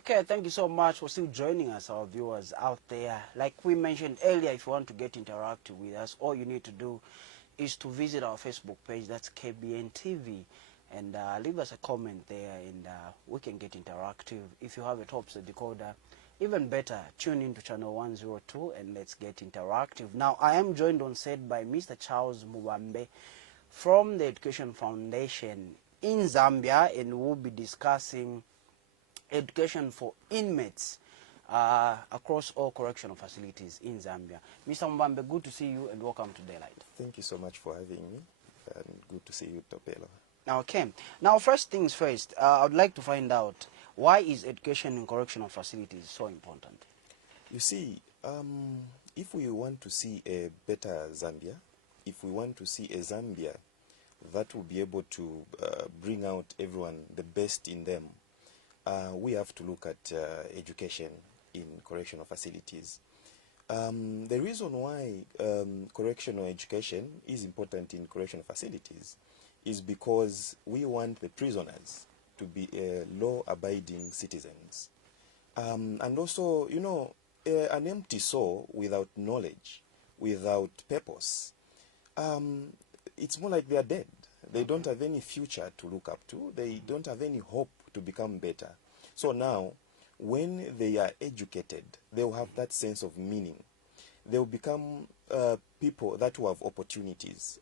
Okay, thank you so much for still joining us, our viewers out there. Like we mentioned earlier, if you want to get interactive with us, all you need to do is to visit our Facebook page, that's KBN TV, and leave us a comment there, and we can get interactive. If you have a Topsa decoder, even better, tune in to channel 102 and let's get interactive. Now, I am joined on set by Mr. Charles Mubambe from the Education Foundation in Zambia, and we'll be discussing education for inmates across all correctional facilities in Zambia. Mr. Mbambe, good to see you and welcome to Daylight. Thank you so much for having me, and good to see you, Tapelo. Okay. Now, first things first, I would like to find out, why is education in correctional facilities so important? You see, if we want to see a better Zambia, if we want to see a Zambia that will be able to bring out everyone, the best in them, we have to look at education in correctional facilities. The reason why correctional education is important in correctional facilities is because we want the prisoners to be law-abiding citizens. And also, you know, an empty soul without knowledge, without purpose, it's more like they are dead. They don't have any future to look up to. They don't have any hope to become better. So now, when they are educated, they will have that sense of meaning. They will become people that will have opportunities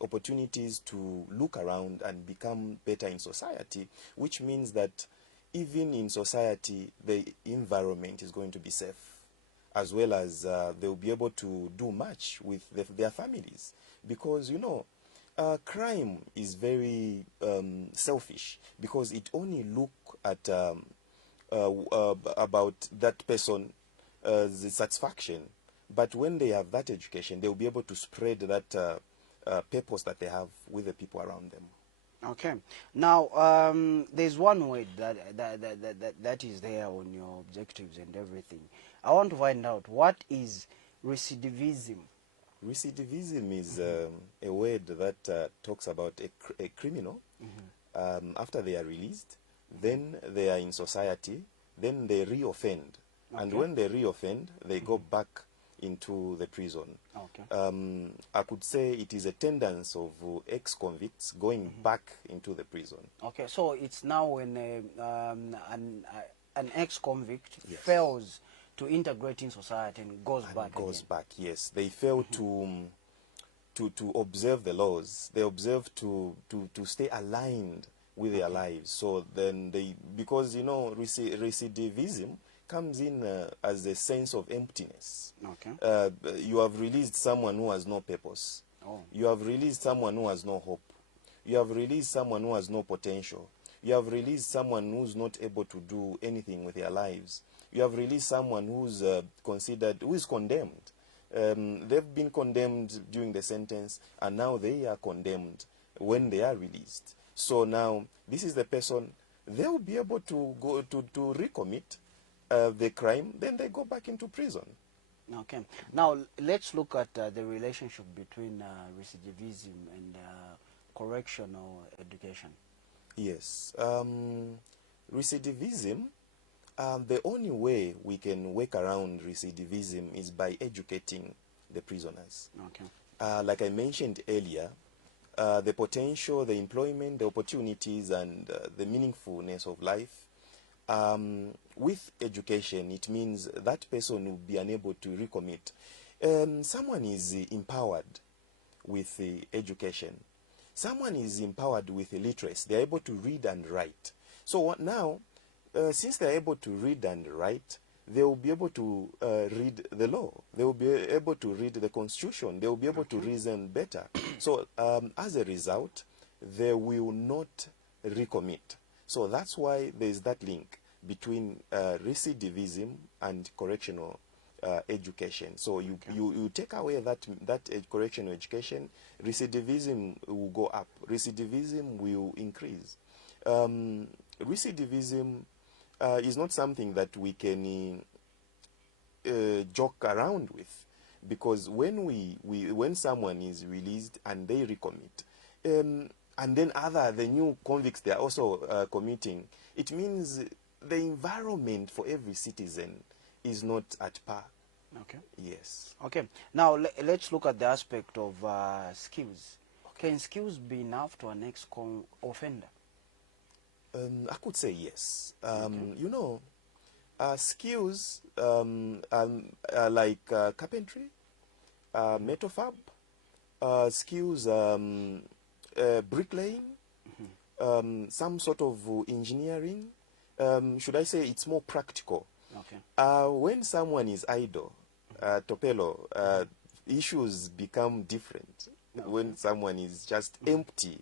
to look around and become better in society, which means that even in society, the environment is going to be safe, as well as they will be able to do much with their families. Because, you know, crime is very selfish, because it only look at about that person the satisfaction. But when they have that education, they will be able to spread that purpose that they have with the people around them. Okay. Now, there's one word that is there on your objectives and everything. I want to find out, what is recidivism? Recidivism is a word that talks about a criminal. After they are released, then they are in society, then they reoffend. Okay. And when they reoffend, they go back into the prison. Okay. I could say it is a tendency of ex-convicts going back into the prison. Okay, so it's now when an ex-convict fails to integrate in society and goes back. Goes back, yes. They fail to observe the laws. They observe to stay aligned with their lives. So then because, you know, recidivism comes in as a sense of emptiness. Okay. You have released someone who has no purpose. Oh. You have released someone who has no hope. You have released someone who has no potential. You have released someone who's not able to do anything with their lives. You have released someone who's who is condemned. They've been condemned during the sentence, and now they are condemned when they are released. So now, this is the person, they will be able to go to recommit the crime, then they go back into prison. Okay. Now, let's look at the relationship between recidivism and correctional education. Yes. Recidivism, the only way we can work around recidivism is by educating the prisoners. Okay. Like I mentioned earlier, the potential, the employment, the opportunities, and the meaningfulness of life. With education, it means that person will be unable to recommit. Someone is empowered with education. Someone is empowered with literacy. They're able to read and write. So now, since they're able to read and write, they will be able to read the law. They will be able to read the constitution. They will be able to reason better. So as a result, they will not recommit. So that's why there's that link between recidivism and correctional education. So you take away that correctional education, recidivism will go up. Recidivism will increase. Recidivism is not something that we can joke around with, because when someone is released and they recommit, and then the new convicts, they are also committing, it means the environment for every citizen is not at par. Okay. Yes. Okay. Now let's look at the aspect of skills. Can skills be enough to an ex-offender? I could say yes. Okay. You know, skills like carpentry, metal fab, skills, bricklaying, some sort of engineering. Should I say it's more practical? Okay. When someone is idle, Tapelo, issues become different. Okay. When someone is just empty,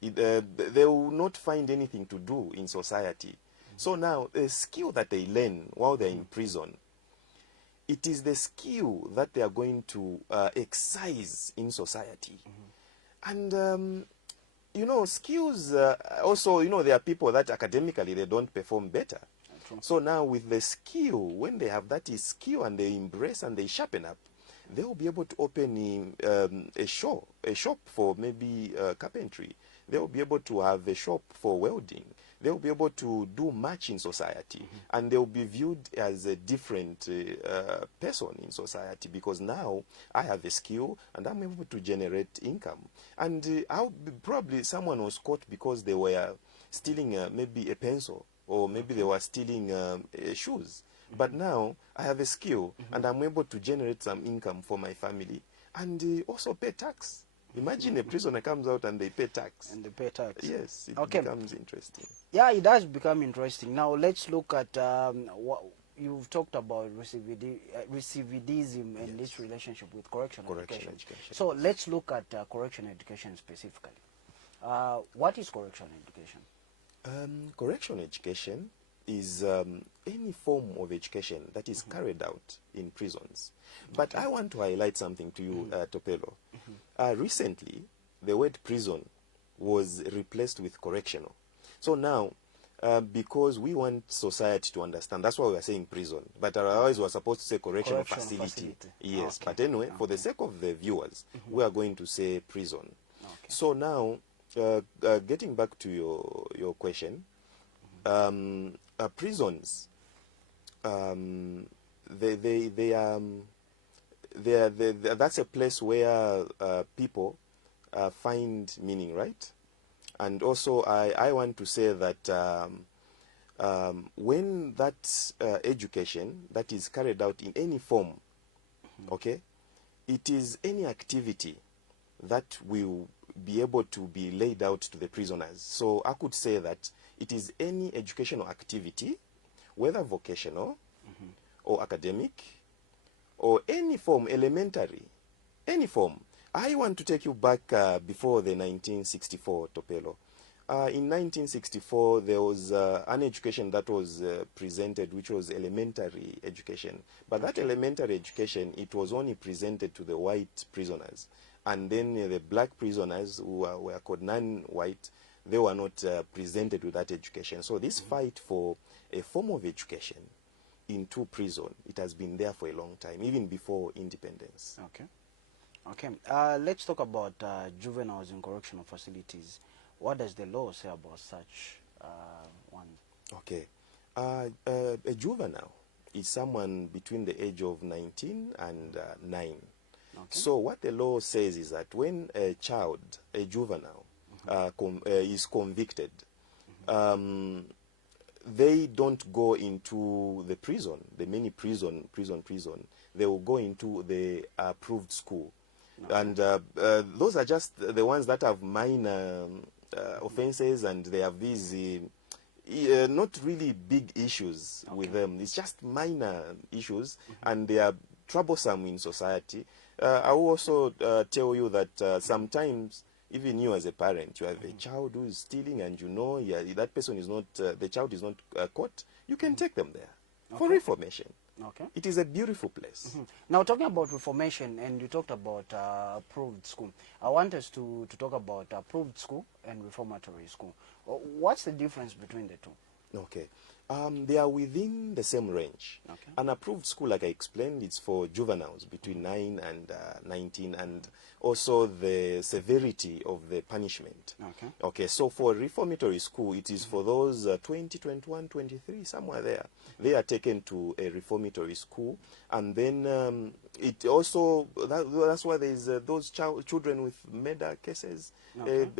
they will not find anything to do in society. So now, the skill that they learn while they're in prison, it is the skill that they are going to exercise in society. And, you know, skills, also, you know, there are people that academically they don't perform better. So now with the skill, when they have that skill and they embrace and they sharpen up, they will be able to open a shop for maybe carpentry. They will be able to have a shop for welding. They will be able to do much in society, and they will be viewed as a different person in society, because now I have a skill and I'm able to generate income. And probably someone was caught because they were stealing maybe a pencil, or maybe they were stealing shoes. But now I have a skill and I'm able to generate some income for my family, and also pay tax. Imagine a prisoner comes out and they pay tax. And they pay tax. Yes, it Okay. becomes interesting. Yeah, it does become interesting. Now let's look at what you've talked about, recidivism and its relationship with correctional education. So let's look at correctional education specifically. What is correctional education? Correctional education is any form of education that is carried out in prisons. But I want to highlight something to you, Tapelo. Recently, the word prison was replaced with correctional. So now, because we want society to understand, that's why we are saying prison. But otherwise, we are supposed to say correctional facility. Yes, okay. But anyway, for the sake of the viewers, we are going to say prison. Okay. So now, getting back to your question, prisons, that's a place where people find meaning, right? And also, I want to say that when that education that is carried out in any form, okay, it is any activity that will be able to be laid out to the prisoners. So I could say that it is any educational activity, whether vocational or academic, or any form, elementary, any form. I want to take you back before the 1964, Tapelo. In 1964, there was an education that was presented, which was elementary education. But that elementary education, it was only presented to the white prisoners. And then the black prisoners, who were called non-white, they were not presented with that education. So this fight for a form of education into prison, it has been there for a long time, even before independence. Okay. Okay. Let's talk about juveniles in correctional facilities. What does the law say about such one? Okay. A juvenile is someone between the age of 19 and 9. Okay. So what the law says is that when a child, a juvenile, is convicted, they don't go into the prison, the many prison. They will go into the approved school. Okay. And those are just the ones that have minor offenses, and they have these not really big issues with them. It's just minor issues, and they are troublesome in society. I will also tell you that sometimes, even you as a parent, you have a child who is stealing, and you know that person is not, the child is not caught, you can take them there for reformation. Okay. It is a beautiful place. Now, talking about reformation, and you talked about approved school, I want us to talk about approved school and reformatory school. What's the difference between the two? Okay. They are within the same range. Okay. An approved school, like I explained, it's for juveniles between 9 and 19, and also the severity of the punishment. Okay. Okay, so for reformatory school, it is for those 20, 21, 23, somewhere there. They are taken to a reformatory school, and then it also, that's why there's those children with murder cases,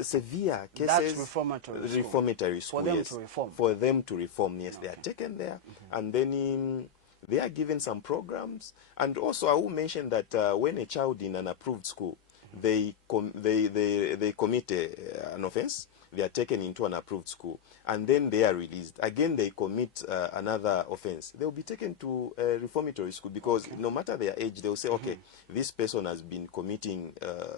severe cases. That's reformatory school. Reformatory school, For them yes. to reform. For them to reform, yes. They are taken there, and then they are given some programs. And also, I will mention that when a child in an approved school, they commit an offense, they are taken into an approved school, and then they are released. Again, they commit another offense. They will be taken to a reformatory school, because no matter their age, they will say, okay, this person has been committing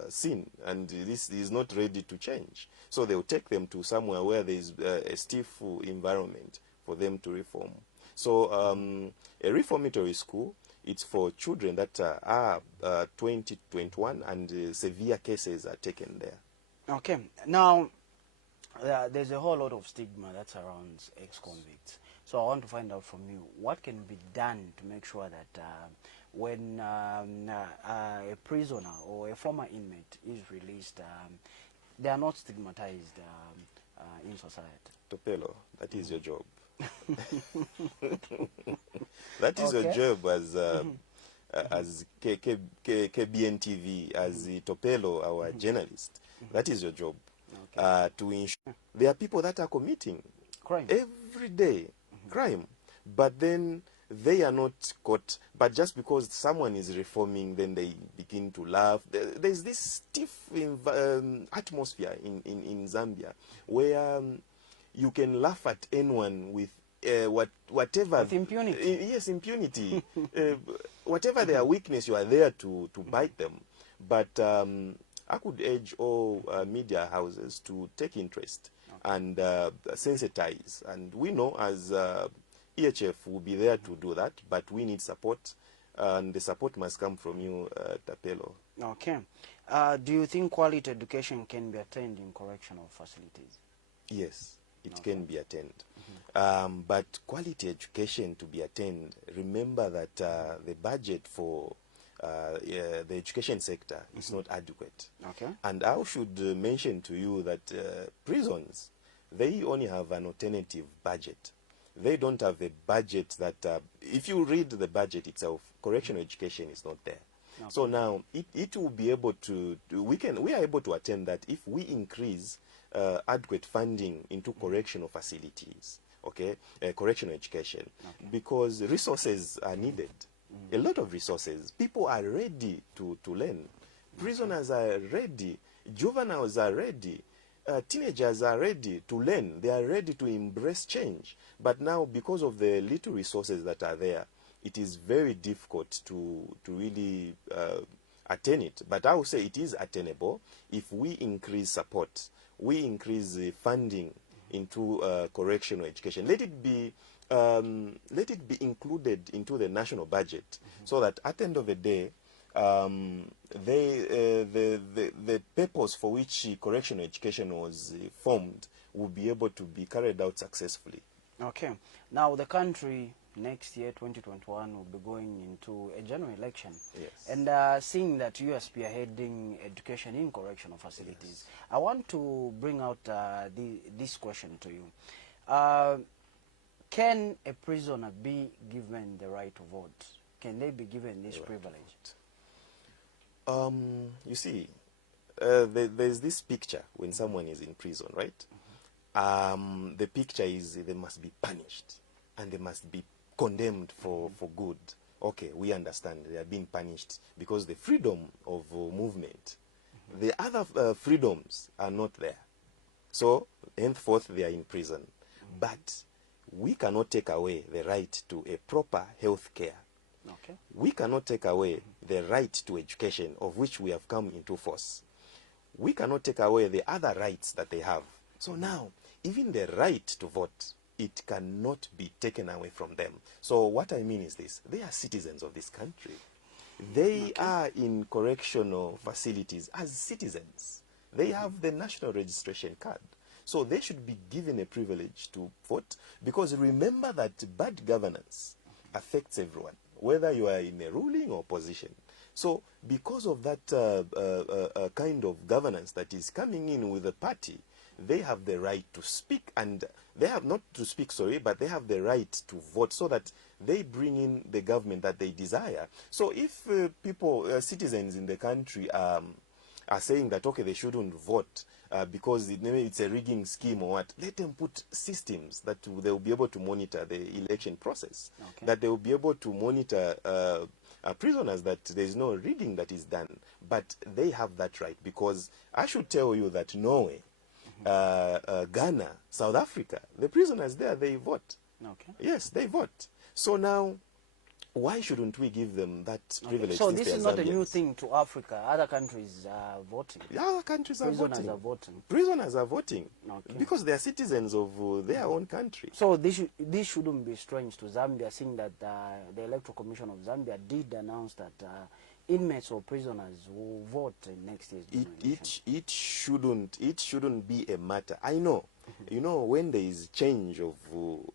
sin, and this is not ready to change. So they will take them to somewhere where there is a stiff environment for them to reform. So a reformatory school, it's for children that are 20, 21, and severe cases are taken there. Okay. Now, there's a whole lot of stigma that surrounds ex-convicts. So I want to find out from you, what can be done to make sure that when a prisoner or a former inmate is released, they are not stigmatized in society? Tapelo, that is your job. That is your job as KBN TV, as Tapelo, our journalist. That is your job. To ensure there are people that are committing crime every day, crime, but then they are not caught. But just because someone is reforming, then they begin to laugh. There's this stiff atmosphere in Zambia where you can laugh at anyone with whatever. with impunity. Yes, impunity. Whatever their weakness, you are there to bite them. But I could urge all media houses to take interest and sensitize. And we know as EHF will be there to do that, but we need support, and the support must come from you, Tapelo. Okay. Do you think quality education can be attained in correctional facilities? Yes, it can be attained. But quality education to be attained, remember that the budget for the education sector is not adequate. Okay. And I should mention to you that prisons, they only have an alternative budget. They don't have a budget that, if you read the budget itself, correctional education is not there. Okay. So now, it will be able to, we are able to attend that if we increase adequate funding into correctional facilities, okay, correctional education, because resources are needed. A lot of resources. People are ready to learn. Prisoners are ready. Juveniles are ready. Teenagers are ready to learn. They are ready to embrace change. But now, because of the little resources that are there, it is very difficult to really attain it. But I would say it is attainable if we increase support, we increase funding into correctional education. Let it be included into the national budget, so that at the end of the day, the purpose for which correctional education was formed will be able to be carried out successfully. Okay. Now, the country next year, 2021, will be going into a general election. Yes. And seeing that you are spearheading education in correctional facilities, I want to bring out this question to you. Can a prisoner be given the right to vote? Can they be given this privilege? You see, there's this picture when someone is in prison, right? The picture is they must be punished and they must be condemned for good. Okay, we understand they are being punished because the freedom of movement, the other freedoms are not there. So, henceforth, they are in prison. But we cannot take away the right to a proper health care. Okay. We cannot take away the right to education, of which we have come into force. We cannot take away the other rights that they have. So now, even the right to vote, it cannot be taken away from them. So what I mean is this: they are citizens of this country. They are in correctional facilities as citizens. They have the national registration card. So they should be given a privilege to vote, because remember that bad governance affects everyone, whether you are in a ruling or opposition. So because of that kind of governance that is coming in with the party, they have the right to speak, and they have not to speak, sorry, but they have the right to vote, so that they bring in the government that they desire. So if citizens in the country are saying that, okay, they shouldn't vote because maybe it's a rigging scheme or what, let them put systems that they will be able to monitor the election process, Okay. that they will be able to monitor prisoners, that there is no rigging that is done. But they have that right, because I should tell you that Norway, Ghana, South Africa, the prisoners there, they vote. Okay. Yes, they vote. So now, why shouldn't we give them that privilege? So since this they are is not Zambians? a new thing to Africa. Other countries are voting. Other countries are Prisoners voting. are voting. Prisoners are voting. Okay. Because they are citizens of their own country. So this shouldn't be strange to Zambia, seeing that the Electoral Commission of Zambia did announce that inmates or prisoners will vote in next year's general election. It shouldn't be a matter. I know, you know, when there is change of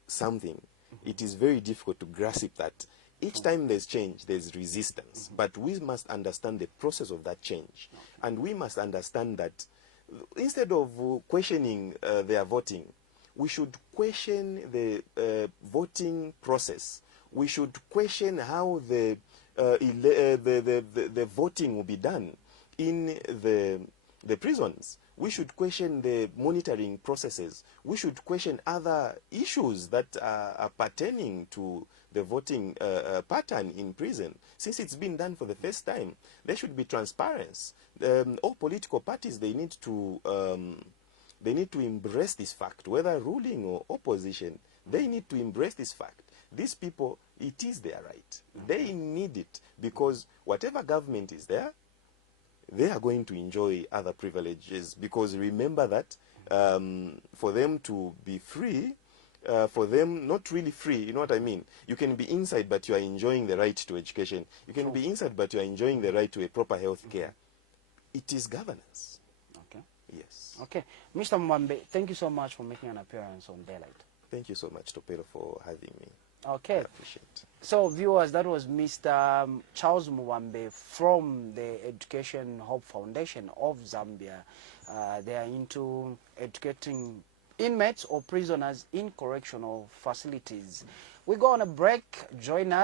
something, it is very difficult to grasp that. Each time there's change, there's resistance. But we must understand the process of that change. And we must understand that instead of questioning their voting, we should question the voting process. We should question how the voting will be done in the prisons. We should question the monitoring processes. We should question other issues that are pertaining to the voting pattern in prison. Since it's been done for the first time, there should be transparency. All political parties, they need to embrace this fact, whether ruling or opposition. They need to embrace this fact. These people, it is their right. They need it, because whatever government is there, they are going to enjoy other privileges. Because remember that for them to be free, for them not really free, you know what I mean? You can be inside, but you are enjoying the right to education. You can be inside, but you are enjoying the right to a proper health care. It is governance. Okay. Yes. Okay. Mr. Mwambe, thank you so much for making an appearance on Daylight. Thank you so much, Tapelo, for having me. Okay. I appreciate it. So, viewers, that was Mr. Charles Mwambe from the Education Hope Foundation of Zambia. They are into educating inmates or prisoners in correctional facilities. We go on a break. Join us.